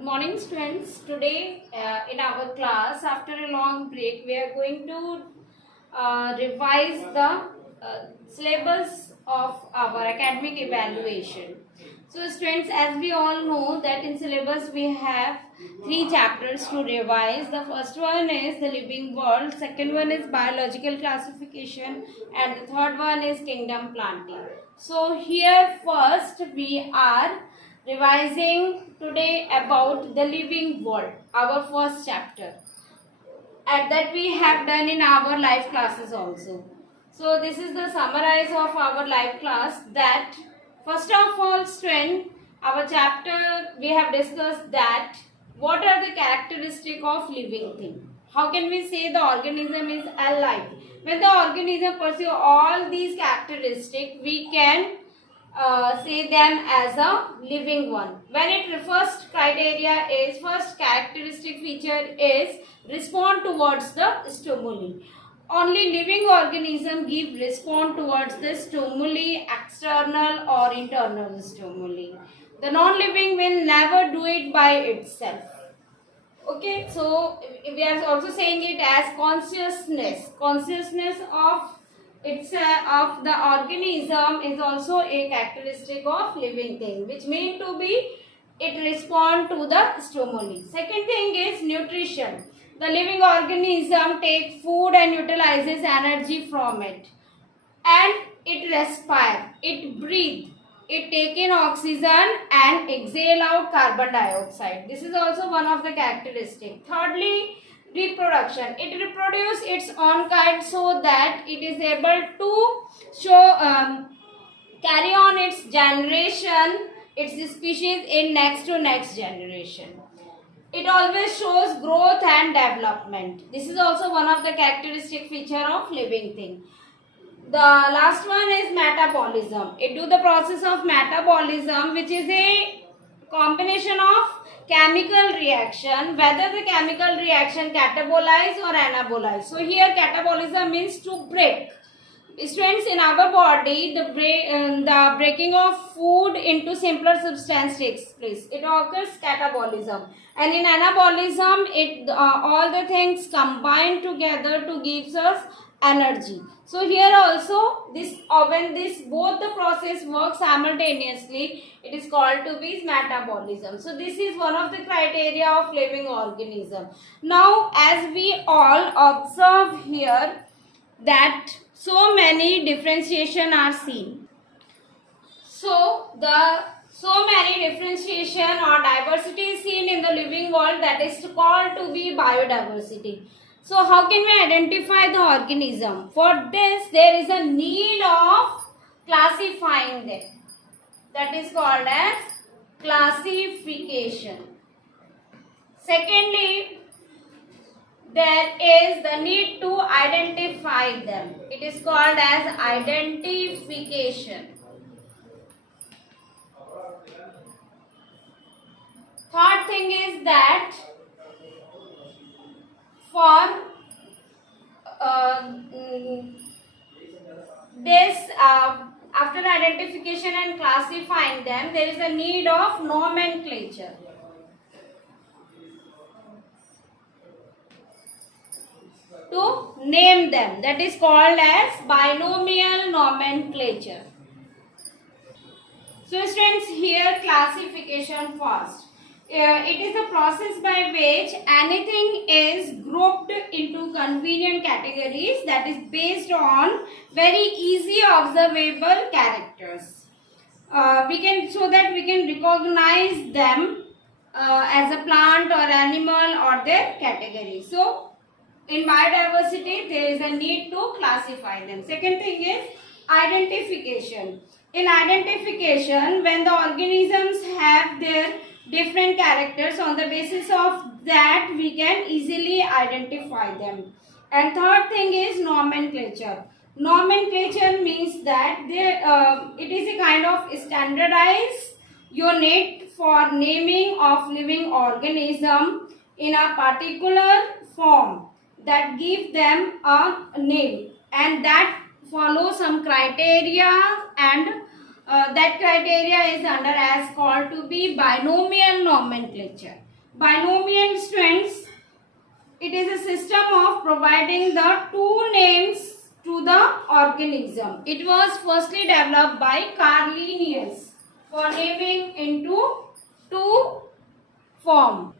Good morning, students. Today in our class, after a long break, we are going to revise the syllabus of our academic evaluation. So, students, as we all know that in syllabus we have three chapters to revise. The first one is the living world, second one is biological classification, and the third one is kingdom planting. So, here first we are revising today about the living world, our first chapter, and that we have done in our live classes also. So this is the summarize of our live class. That first of all, student, our chapter we have discussed that what are the characteristic of living thing. How can we say the organism is alive? When the organism pursue all these characteristics, we can say them as a living one. When it first criteria is, first characteristic feature is respond towards the stimuli. Only living organism give respond towards the stimuli, external or internal stimuli. The non-living will never do it by itself. Okay, so we are also saying it as consciousness of it's of the organism is also a characteristic of living thing, which mean to be it respond to the stimuli. Second thing is nutrition. The living organism take food and utilizes energy from it, and it respire, it breathe, it take in oxygen and exhale out carbon dioxide. This is also one of the characteristic. Thirdly, reproduction. It reproduce its own kind so that it is able to show carry on its generation, its species in next to next generation. It always shows growth and development. This is also one of the characteristic feature of living thing. The last one is metabolism. It do the process of metabolism, which is a combination of chemical reaction, whether the chemical reaction catabolize or anabolize. So here catabolism means to break. Students, in our body, the breaking of food into simpler substance takes place. It occurs catabolism, and in anabolism, it all the things combine together to gives us energy. So here also this when this both the process work simultaneously, it is called to be metabolism. So this is one of the criteria of living organism. Now as we all observe here that so many differentiation are seen. So many differentiation or diversity is seen in the living world, that is called to be biodiversity. So how can we identify the organism? For this there is a need of classifying them. That is called as classification. Secondly, there is the need to identify them. It is called as identification. Third thing is that for this after identification and classifying them, there is a need of nomenclature. To name them, that is called as binomial nomenclature. So students, here classification first. It is a process by which anything is grouped into convenient categories, that is based on very easy observable characters. So that we can recognize them as a plant or animal or their category. So in biodiversity, there is a need to classify them. Second thing is identification. In identification, when the organisms have their different characters, on the basis of that we can easily identify them. And third thing is nomenclature. Nomenclature means that it is a kind of standardized unit for naming of living organism in a particular form that give them a name, and that follow some criteria, and that criteria is under as called to be binomial nomenclature. Binomial, students, it is a system of providing the two names to the organism. It was firstly developed by Carl Linnaeus for naming into two form.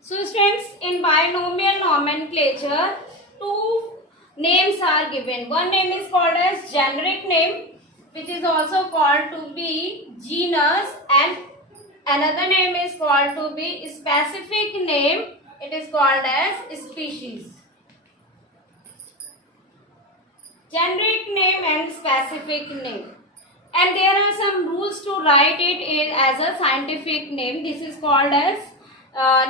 So students, in binomial nomenclature, two names are given. One name is called as generic name, which is also called to be genus, and another name is called to be specific name. It is called as species. Generic name and specific name. And there are some rules to write it as a scientific name. This is called as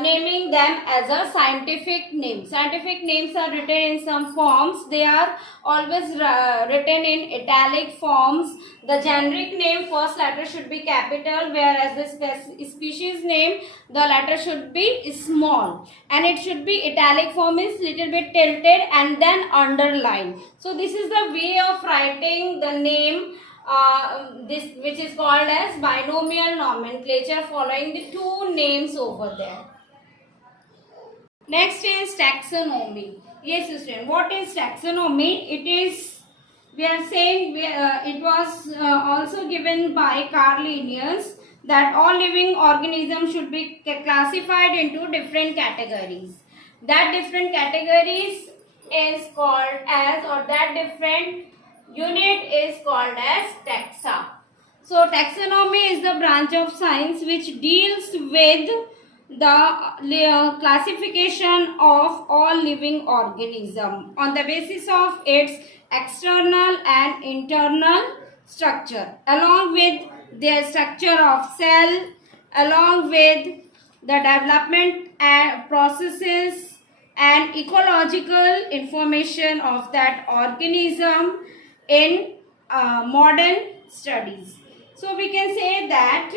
naming them as a scientific name. Scientific names are written in some forms. They are always written in italic forms. The generic name first letter should be capital, whereas the species name the letter should be small, and it should be italic form is little bit tilted and then underlined. So this is the way of writing the name. This which is called as binomial nomenclature, following the two names over there. Next is taxonomy. Yes, student, what is taxonomy? It is, we are saying, it was also given by Carl Linnaeus that all living organisms should be classified into different categories. That different categories is called as, or that different unit is called as taxa. So taxonomy is the branch of science which deals with the classification of all living organisms on the basis of its external and internal structure, along with their structure of cell, along with the development and processes and ecological information of that organism in modern studies. So we can say that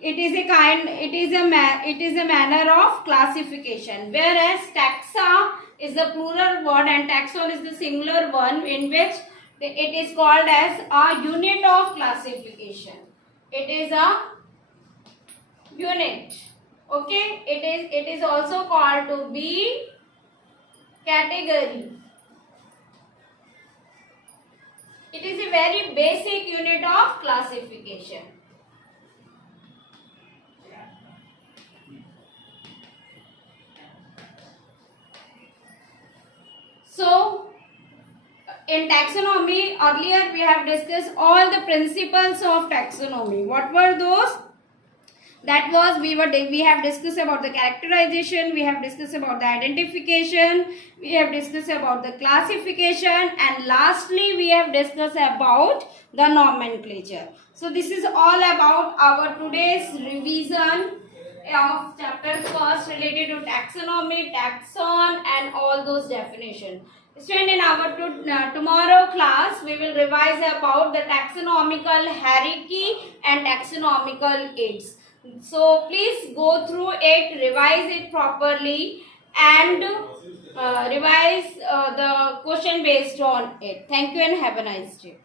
it is a manner of classification, whereas taxa is the plural word and taxon is the singular one, in which it is called as a unit of classification. It is a unit. Okay, it is also called to be category. It is a very basic unit of classification. So, in taxonomy, earlier we have discussed all the principles of taxonomy. What were those? That was, we have discussed about the characterization, we have discussed about the identification, we have discussed about the classification, and lastly we have discussed about the nomenclature. So this is all about our today's revision of chapter first related to taxonomy, taxon, and all those definitions. Student, in our tomorrow class, we will revise about the taxonomical hierarchy and taxonomical aids. So please go through it, revise it properly, and revise the question based on it. Thank you and have a nice day.